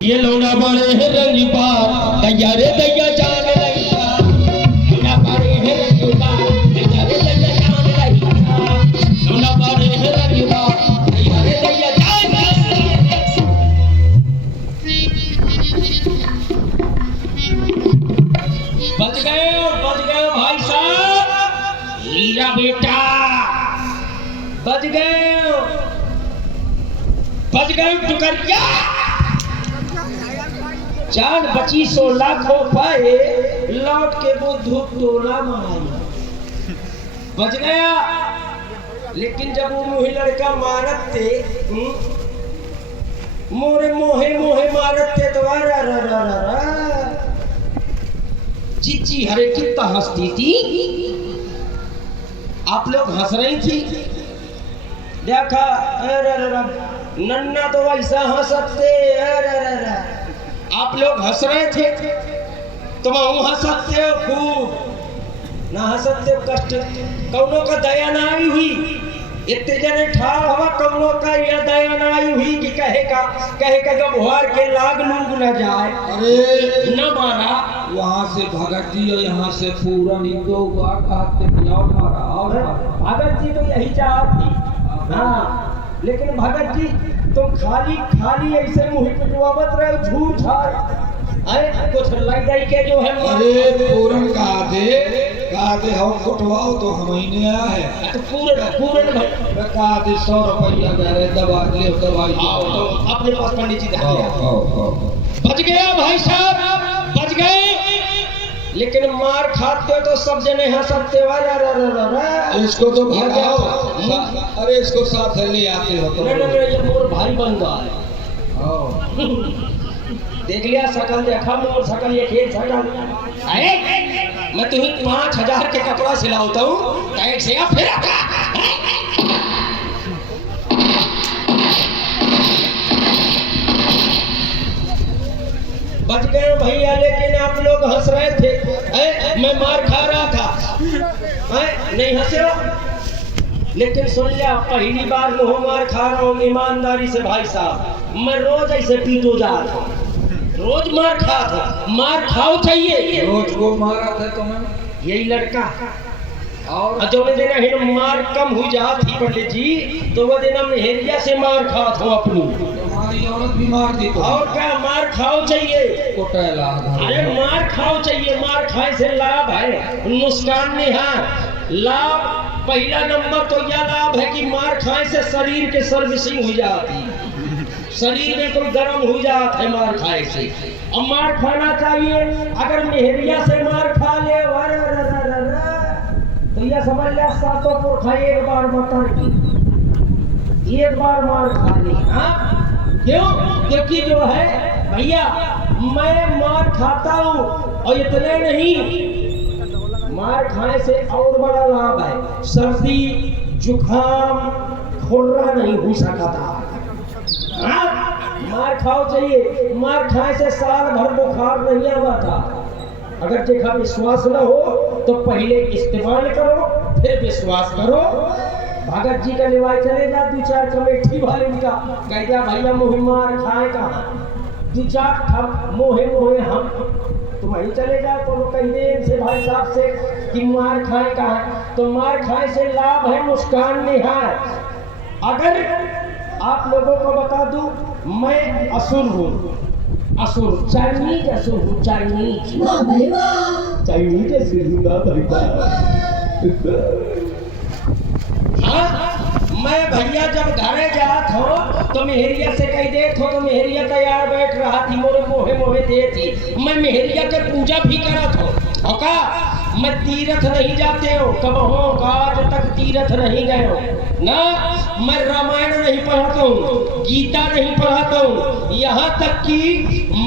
ये लौना बाड़े है रंगी पार दैया रे दैया जान लईता लौना बाड़े है रंगी पार दैया रे दैया जान लईता लौना बाड़े है रंगी पार दैया रे दैया जान लईता। बच गए भाई साहब, हीरा बेटा बच गए टुकरिया। जान बची 100 लाख हो पाए, लौट के वो धूप टोला मारी बच गया। लेकिन जब वो मुही लड़का मारत थे, मोरे मोहे मोहे मारत थे तो रा रा रा रा रा चीची हरे कितना हंसती थी। आप लोग हंस रही थी, देखा नन्ना तो ऐसा हंस सकते। आप लोग हंस रहे थे, तुम हंस सकते हो खूब, ना हंस सकते हो कष्ट। कौनों का दया ना आई हुई, इतने जने ठाड़ हवा, कौनों का यह दया ना आई हुई कि कहे का जब हुआर के लाग लूग न जाए। अरे न मारा वहाँ से भगत जी और यहाँ से पूरन दो बार कहते मारा और भगत जी तो यही चाहत थी। हाँ, लेकिन भगत जी तुम खाली ऐसे मुँह पिटवावत रहे, झूठ है कुछ लग गई के जो है। अरे पूरन कहा थे हम कुटवाओ तो हम ही नहीं आया है। तो पूरन भाई कहा थे 100 रुपया दवाई तो अपने पास पंडित जी बच गया भाई साहब, बच गए। लेकिन मार खाते तो सब जने हंसते वाला। इसको तो भगाओ, अरे इसको साथ ले आते हो तो ये मोर भाई बन रहा है। देख लिया शकल, देखा मोर शकल, ये खेत शकल। मैं तुम्हें 5000 के कपड़ा सिलाता हूँ, टाइट से फिर बच गए भैया। लेकिन आप लोग हंस रहे थे, मैं मार खा रहा था, नहीं हंसे हो। लेकिन सुन लिया, पहली बार मुँह मार खा रहा हूँ ईमानदारी से भाई साहब। मैं रोज ऐसे पीटो जा रहा था, रोज मार खा था। मार खाओ चाहिए, रोज को मारा था तुम्हें यही लड़का। और जो दिन ही मार कम हुई जाती पंडित जी, तो वो दिन हम हेरिया से मार खा था अपनी। तुम्हारी औरत भी मार दी तो और क्या, मार खाओ चाहिए। अरे मार खाओ चाहिए, मार खाए से लाभ है, नुकसान नहीं है। लाभ पहला नंबर तो यह लाभ है कि मार खाए से शरीर के सर्विसिंग हो जाती, शरीर में कोई गर्म हो जाता है मार खाए से। और मार खाना चाहिए। अगर मेहरिया से मार खा ले तो यह समझ लिया 700 पुरखा एक बार मतर की, एक बार मार खा ली। हाँ क्यों? क्योंकि जो है भैया, मैं मार खाता हूँ और इतने नहीं, मार खाने से और बड़ा लाभ है। सर्दी जुखाम खुर्रा नहीं हो सकता। मार खाओ चाहिए, मार खाए से साल भर बुखार नहीं आवा था। अगर देखा विश्वास न हो तो पहले इस्तेमाल करो, फिर विश्वास करो। भगत जी का निवाय चले जा, 2-4 कमेटी वाले का कह दिया भैया मुँह मार खाए का 2-4 ठप मोहे हम तुम वहीं चले जाओ। तो कह दे इनसे भाई साहब से कि मार खाए का है, तो मार खाए से लाभ है, नुकसान नहीं है। अगर आप लोगों को बता दूं, मैं असुर हूँ, असुर चाइनीज असुर हूँ, चाइनीज हाँ, मैं भैया जब घरे जात हो तो मेहरिया से कह दे तो मेहरिया तैयार बैठ रहा थी, मोरे मोहे दे थी। मैं मेहरिया के पूजा भी करत हो का। मैं तीर्थ नहीं जाते हो, कब हो आज तक तीर्थ नहीं गए हो ना। मैं रामायण नहीं पढ़ाता हूँ, गीता नहीं पढ़ाता हूँ, यहाँ तक कि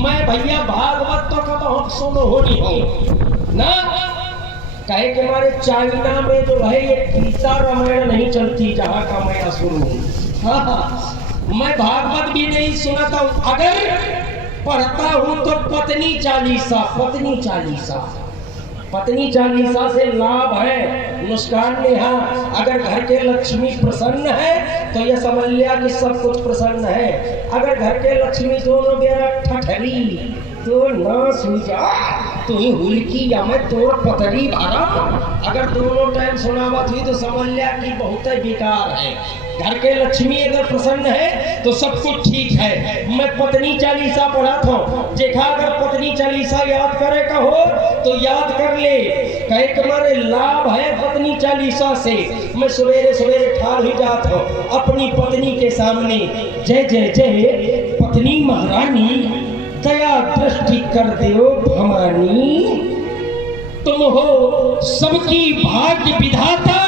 मैं भैया भागवत तो कब हम सुनो हो नहीं हो ना। कहे कि हमारे चाइना में जो है ये गीता रामायण नहीं चलती, जहाँ का मैं असुर हूँ। मैं भागवत भी नहीं सुनाता हूँ, अगर पढ़ता हूँ तो पत्नी चालीसा से लाभ है, नुकसान नहीं है। अगर घर के लक्ष्मी प्रसन्न है तो ये समझ लिया कि सब कुछ प्रसन्न है। अगर घर के लक्ष्मी दोनों बेरा ठठरी तो ना सुझा तू ही हुलकी या मैं तोर पतरी भरा, अगर दोनों टाइम सुनावत हुई तो समझ लिया कि बहुत ही बेकार है। घर के लक्ष्मी अगर प्रसन्न है तो सब कुछ ठीक है। मैं पत्नी चालीसा पढ़ा था, देखा अगर पत्नी चालीसा याद करे का हो तो याद कर ले, कहे तुम्हारे लाभ है पत्नी चालीसा से। मैं सवेरे सवेरे ठाड़ ही जात हो अपनी पत्नी के सामने, जय जय जय पत्नी महारानी दया दृष्टि कर दो भवानी, तुम हो सबकी भाग्य विधाता,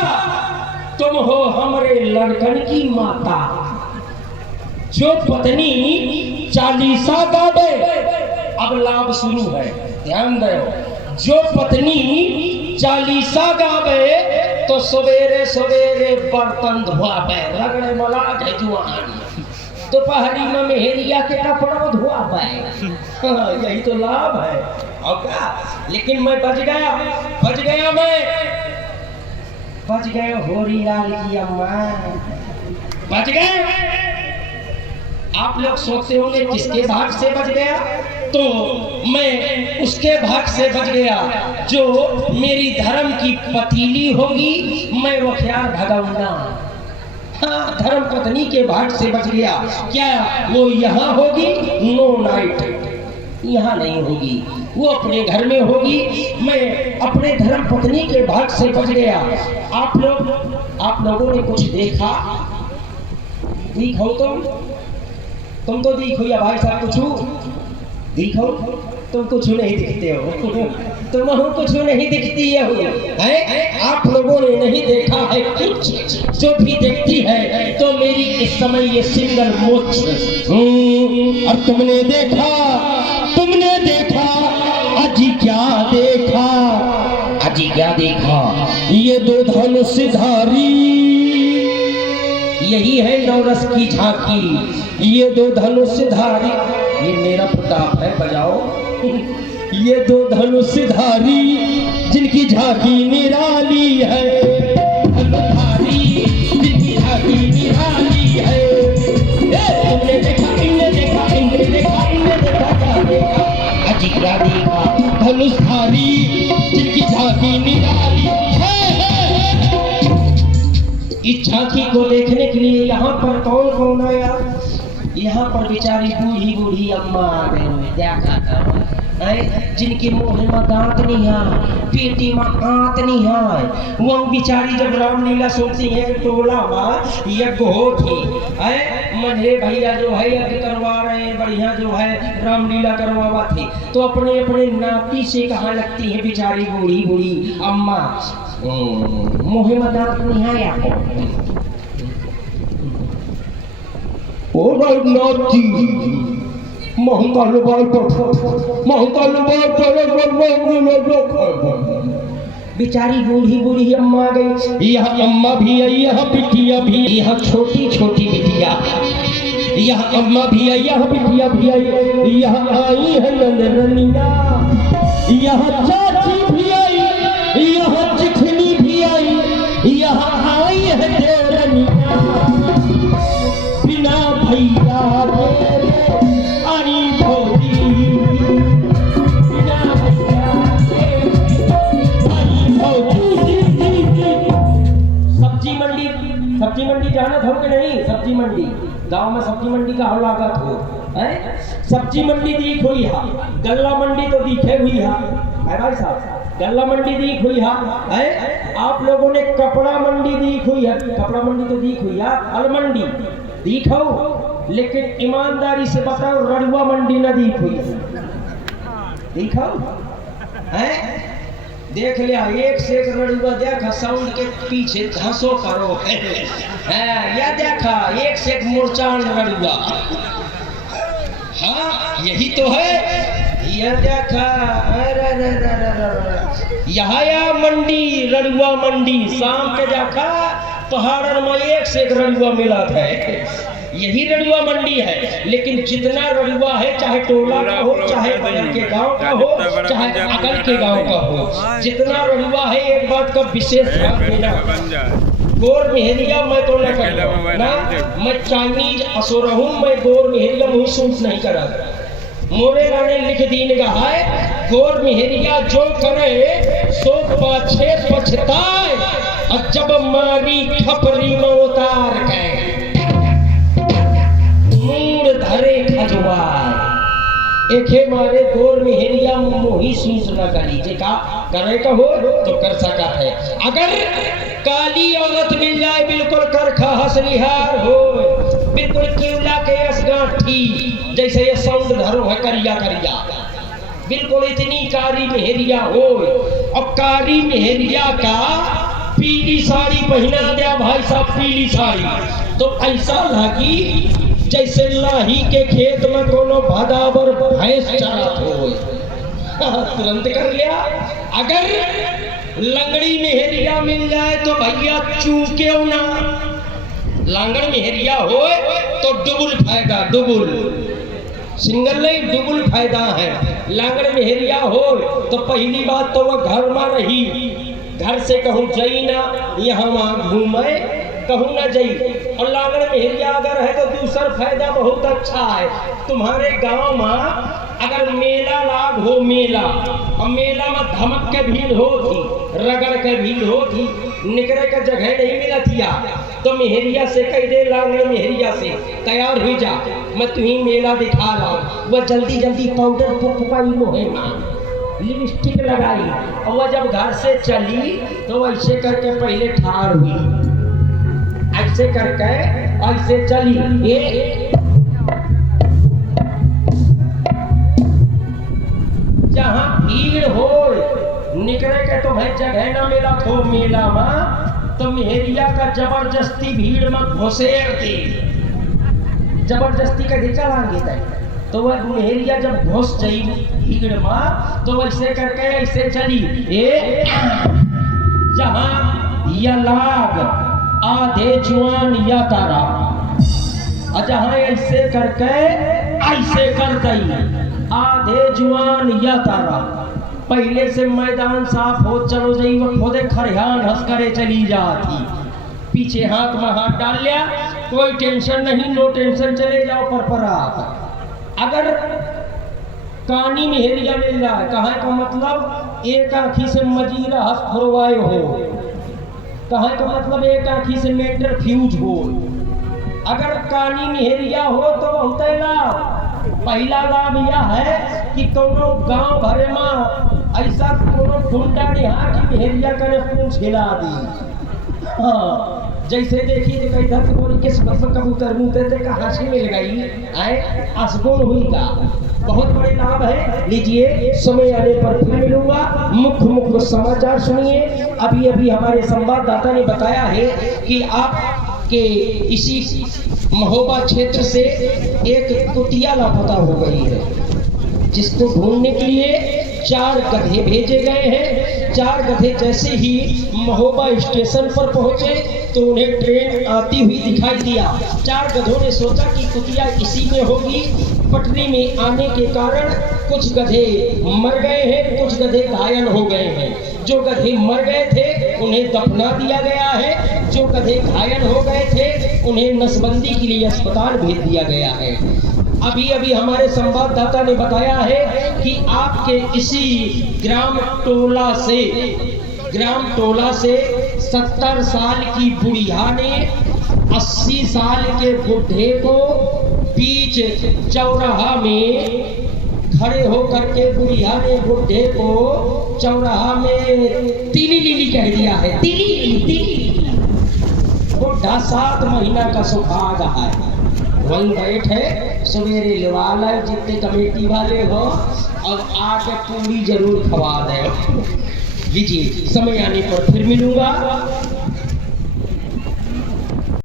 तुम हो हमारे लड़कन की माता। जो पत्नी चालीसा गावे, अब लाभ शुरू है, ध्यान दो। जो पत्नी चालीसा गावे तो सवेरे सवेरे बर्तन धोआवे, रगड़े मला जुआन, दोपहरी में मेहरिया के कपड़ा धोआ पाए। यही तो लाभ है। और क्या, लेकिन मैं बच गया मैं, बच गए होरी लाल की अम्मा, बच गए। आप लोग सोचते होंगे किसके भाग से बच गया, तो मैं उसके भाग से बच गया जो मेरी धर्म की पतीली होगी, मैं वो ख्याल भगवना। हाँ, धर्म पत्नी के भाग से बच गया। क्या वो यहाँ होगी? नो नाइट, यहाँ नहीं होगी, वो अपने घर में होगी। मैं अपने धर्म पत्नी के भाग से बच गया। आप लोगों ने कुछ देखा? देखो तुम तो देखो या भाई साहब कुछ देखो, तुम कुछ नहीं दिखते हो, तुम कुछ नहीं दिखती है। आप लोगों ने नहीं देखा है कुछ, जो भी देखती है तो मेरी इस समय ये सिंगल मोच। और तुमने देखा अजी क्या देखा, अजी क्या देखा? ये दो धनुषधारी, यही है नवरस की झांकी। ये दो धनुषधारी, ये मेरा प्रताप है, बजाओ। ये दो धनुषधारी जिनकी झांकी निराली है, धनुषधारी जिनकी झांकी निराली है। तुमने देखा, इनने देखा, इनने देखा, इनने देखा, क्या देखा? अजी क्या देखा? धनुषधारी जिनकी झांकी निराली है। इस झांकी को देखने के लिए यहाँ पर कौन आया? यहाँ पर बेचारी बूढ़ी अम्मा आ गई, देखा था, जिनके मुंह में दांत नहीं है, पेटी में आंत नहीं है। वो बेचारी जब रामलीला सुनती है टोला में यज्ञ होती है, मझे भैया जो है यज्ञ करवा रहे हैं, बढ़िया जो है रामलीला करवावा थी, तो अपने अपने नाती से कहाँ लगती है बेचारी बूढ़ी अम्मा, मुँह में दांत नहीं है आपको। नाती बेचारी बूढ़ी अम्मा गई। यहाँ अम्मा भी आई, यहाँ बिटिया भी, यहाँ छोटी बिटिया, यहाँ अम्मा भी आई, यहाँ बिटिया भी आई, यहाँ आई है नंदनिया, यहाँ चाची भी आई, यहाँ चिखनी भी आई, यहाँ आई है देवरनिया। बिना भैया आई भोगी, बिना भैया आई भोगी। सब्जी मंडी जानत हो कि नहीं? सब्जी मंडी गांव में सब्जी मंडी का हल लागत हो, सब्जी मंडी दीख हुई है, गल्ला मंडी तो दिखे हुई है भाई साहब, गल्ला मंडी दीख हुई है। आप लोगों ने कपड़ा मंडी दीख हुई है, कपड़ा मंडी तो दीख हुई है, अलमंडी दिखो, लेकिन ईमानदारी से बताओ रड़ुआ मंडी न दीख हुई दिखो है? देख लिया एक से एक रड़ुआ, देखा साउंड के पीछे घासो करो है, या देखा एक से एक मुरचान रड़ुआ। हाँ यही तो है, यह देखा यहाँ मंडी रड़ुआ मंडी, शाम के देखा पहाड़ में एक से एक रड़ुआ मिला था, यही रड़ुआ मंडी है। लेकिन जितना रड़ुआ है, चाहे टोला का हो, चाहे बगल के गांव का हो, चाहे अगल के गांव का हो, जितना रड़ुआ है, एक बात का विशेष ध्यान देना, गोर मेहरिया मैं तो न कर ना, मैं चाइनीज असुर हूँ, मैं गोर मेहरिया मुँह सूट नहीं करा। मोरे राने लिख दीन है गोर मेहरिया जो करे सो पाछे पछताए, और जब मारी खपरी में उतार के मूड धरे खजवाए। एके मारे गोर मेहरिया मोही सूस न करी, जे का करे का हो तो कर सका है। अगर काली औरत मिल जाए बिल्कुल करखा हसलिहार हो, बिल्कुल क्यूला के असगाठी जैसे ये साउंड धरो है करिया करिया, बिल्कुल इतनी कारी मेहरिया हो, और कारी मेहरिया का पीली साड़ी पहना दिया भाई साहब, पीली साड़ी तो ऐसा लगी जैसे लाही के खेत में कोनो भदावर भैंस चरात हो। तुरंत कर लिया। अगर लंगड़ी मेहरिया मिल जाए तो भैया चूके ना, लांगड़ मेहरिया हो तो डुबुल फायदा, डुबुल सिंगल नहीं डुबुल फायदा है। लांगड़ मेहरिया हो तो पहली बात तो वह घर में रही, घर से कहूँ जाई ना, यहाँ वहाँ घूमे कहूँ ना जाई। और लांगड़ मेहरिया अगर है तो दूसरा फायदा बहुत अच्छा है। तुम्हारे गांव में अगर मेला लाग हो, मेला और मेला में धमक के भीड़ हो थी, रगड़ के भीड़ हो थी, निकले का जगह नहीं मिला थिया, तो मेहरिया से कह दे लांगड़ मेहरिया से तैयार हो जा, मैं तुम्हें मेला दिखा रहा हूँ। वह जल्दी जल्दी पाउडर पुपाई मोहे लिपस्टिक लगाई, और वह जब घर से चली तो ऐसे करके पहले ठाड़ हुई, ऐसे करके ऐसे चली। ये जहाँ भीड़ हो निकले के तुम्हें जगह न मिला तो मेला में, तो मेहरिया का जबरदस्ती भीड़ में घुसेर दी, जबरदस्ती का निकल आगे। तो वह मेहरिया जब घुस गई भीड़ में तो वैसे करके ऐसे चली। ए जहाँ या लाग आधे जुआन या तारा, और जहाँ ऐसे करके ऐसे कर गई आधे जुआन या तारा। पहले से मैदान साफ हो चलो जाई, वो खुदे खरिहान हंस करे चली जाती, पीछे हाथ में हाथ डाल लिया, कोई टेंशन नहीं, नो टेंशन, चले जाओ पर आप। अगर कानी मेहरिया मिल जाए, कहा का मतलब एक आँखी से मजीरा हंस फुरवाए हो, कहा का मतलब एक आँखी से मेंटर फ्यूज हो। अगर कानी मेहरिया हो तो बहुत लाभ। पहला लाभ यह है कि कोनो गांव भरे में ऐसा कोनो गुंडा निहा की मेहरिया करे पूछ हिला दी। हाँ, जैसे देखी तो कई धरती बोली किस बस कबूतर मुँहते थे का हंसी मिल गई, आए असगुण हुई का बहुत बड़े लाभ है। लीजिए समय आने पर फिर मिलूंगा। मुख्य समाचार सुनिए। अभी अभी हमारे संवाददाता ने बताया है कि आपके इसी महोबा क्षेत्र से एक कुतिया लापता हो गई है, जिसको ढूंढने के लिए 4 गधे भेजे गए हैं। 4 गधे जैसे ही महोबा स्टेशन पर पहुंचे तो उन्हें ट्रेन आती हुई दिखाई दिया। 4 गधों ने सोचा कि कुतिया इसी में होगी। पटरी में आने के कारण कुछ गधे मर गए हैं, कुछ गधे घायल हो गए हैं। जो गधे मर गए थे उन्हें दफना दिया गया है, जो गधे घायल हो गए थे उन्हें नसबंदी के लिए अस्पताल भेज दिया गया है। अभी अभी हमारे संवाददाता ने बताया है कि आपके इसी ग्राम टोला से 70 साल की बुढ़िया ने 80 साल के बुढ़े को बीच चौराहा में खड़े होकर के बुढ़िया ने बुढ़े को चौराहा में तीली लीली कह दिया है। तीली बुढ़ा 7 महीना का सुहाग है, वहीं बैठे सवेरे लवा लाए जितने कमेटी वाले हो और आके पूरी जरूर खवा दे। लीजिए समय आने पर फिर मिलूंगा।